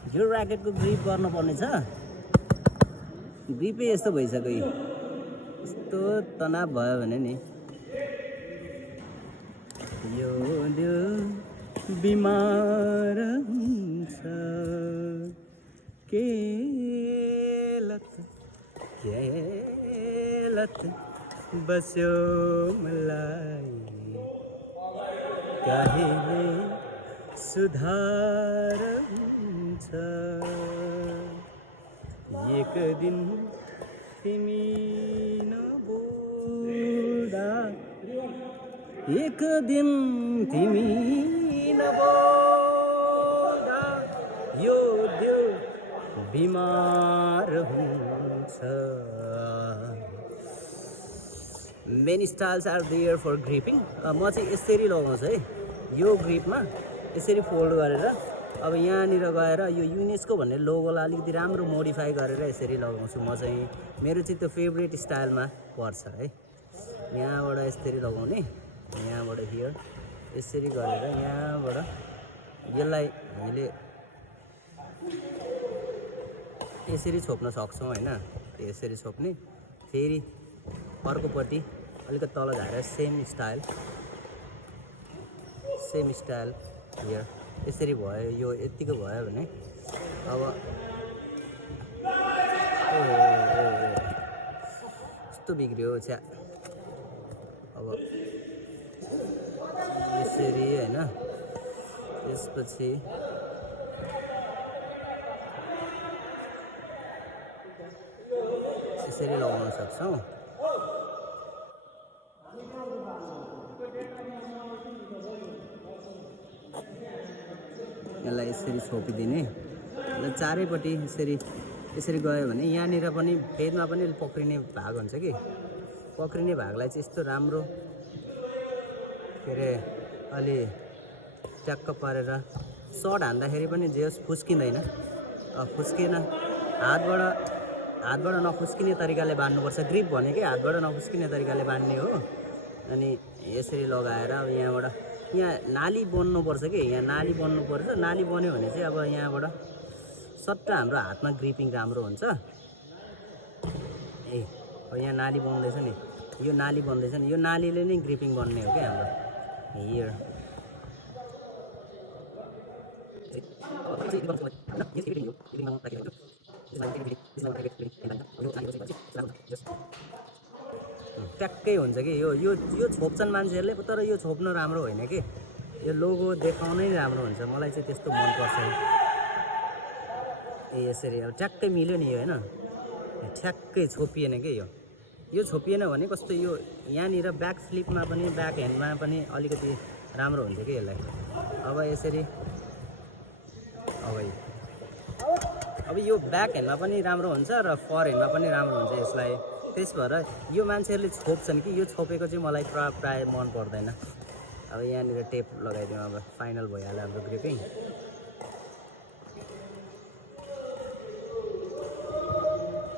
यो ऱ्याकेटको ग्रिप गर्नुपर्ने छ। ग्रिपै यस्तो भइसक्यो यो। यस्तो तनाव भयो भने नि यो दिल बिमार हुन्छ। के लत बस्यो मलाई कहिले सुधार हुन्छ। एक दिन तिमी नबोल्दा एक दिन तिमी नबोल्दा यो दिल बिमार हुन्छ। Many styles are there for gripping. म चाहिँ यसरी लगाउँछु है, यो ग्रिपमा यसरी फोल्ड गरेर अब यहाँनिर गएर यो युनेस्को भन्ने लोगोलाई अलिकति राम्रो मोडिफाई गरेर यसरी लगाउँछु म चाहिँ। मेरो चाहिँ त्यो फेभरेट स्टाइलमा पर्छ है। यहाँबाट यसरी लगाउने, यहाँबाट हियर यसरी गरेर यहाँबाट यसलाई हामीले यसरी छोप्न सक्छौँ होइन। यसरी छोप्ने, फेरि अर्कोपट्टि अलिकति तल झारेर सेम स्टाइल हियर यसरी भयो। यो यतिको भयो भने अब यस्तो बिग्रियो छ्या। अब यसरी होइन, त्यसपछि यसरी लगाउन सक्छौँ। यसलाई यसरी छोपिदिने र चारैपट्टि यसरी गयो भने यहाँनिर पनि फेदमा पनि पक्रिने भाग हुन्छ कि, पक्रिने भागलाई चाहिँ यस्तो राम्रो के अरे अलि ट्याक्क पारेर सर्ट हान्दाखेरि पनि जे होस् फुस्किँदैन। फुस्किएन, हातबाट नफुस्किने तरिकाले बाँध्नुपर्छ। ग्रिप भनेकै हातबाट नफुस्किने तरिकाले बाँध्ने हो। अनि यसरी लगाएर अब यहाँ नाली बन्नुपर्छ कि, यहाँ नाली बन्नुपर्छ। नाली बन्यो भने चाहिँ अब यहाँबाट सट्ट हाम्रो हातमा ग्रिपिङ राम्रो हुन्छ। अब यहाँ नाली बन्दैछ नि, यो नाली बन्दैछ नि, यो नालीले नै ग्रिपिङ बन्ने हो क्या हाम्रो हियर। ट्याक्कै हुन्छ कि यो छोप्छन् मान्छेहरूले, तर यो छोप्नु राम्रो होइन कि, यो लोगो देखाउनै राम्रो हुन्छ। मलाई चाहिँ त्यस्तो मनपर्छ। यसरी अब ट्याक्कै मिल्यो नि यो होइन, ठ्याक्कै छोपिएन कि यो छोपिएन भने कस्तो यो यहाँनिर ब्याक फ्लिपमा पनि ब्याक ह्यान्डमा पनि अलिकति राम्रो हुन्छ कि यसलाई। अब यसरी अब यो ब्याक ह्यान्डमा पनि राम्रो हुन्छ र फर ह्यान्डमा पनि राम्रो हुन्छ यसलाई। त्यस भएर यो मान्छेहरूले छोप्छन् कि यो छोपेको चाहिँ मलाई प्राय मन पर्दैन। अब यहाँनिर टेप लगाइदिउँ। अब फाइनल भइहाल्यो हाम्रो ग्रिपिङ।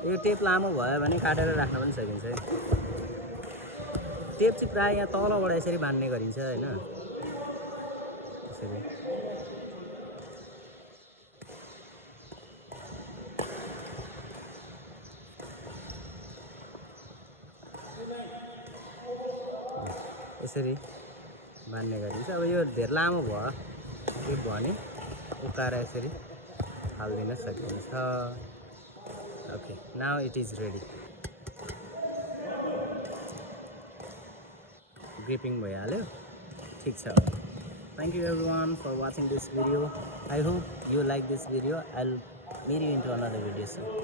यो टेप लामो भयो भने काटेर राख्न पनि सकिन्छ। टेप चाहिँ प्रायः यहाँ तलबाट यसरी बाँध्ने गरिन्छ होइन, यसरी। यसरी बाँध्ने गरिन्छ। अब यो धेर लामो भयो टेप भयो भने उकाएर यसरी हालिदिन सकिन्छ। Okay, now it is ready. Gripping bhayihalyo. Thik cha. Thank you everyone for watching this video. I hope you like this video. I'll meet you into another video soon.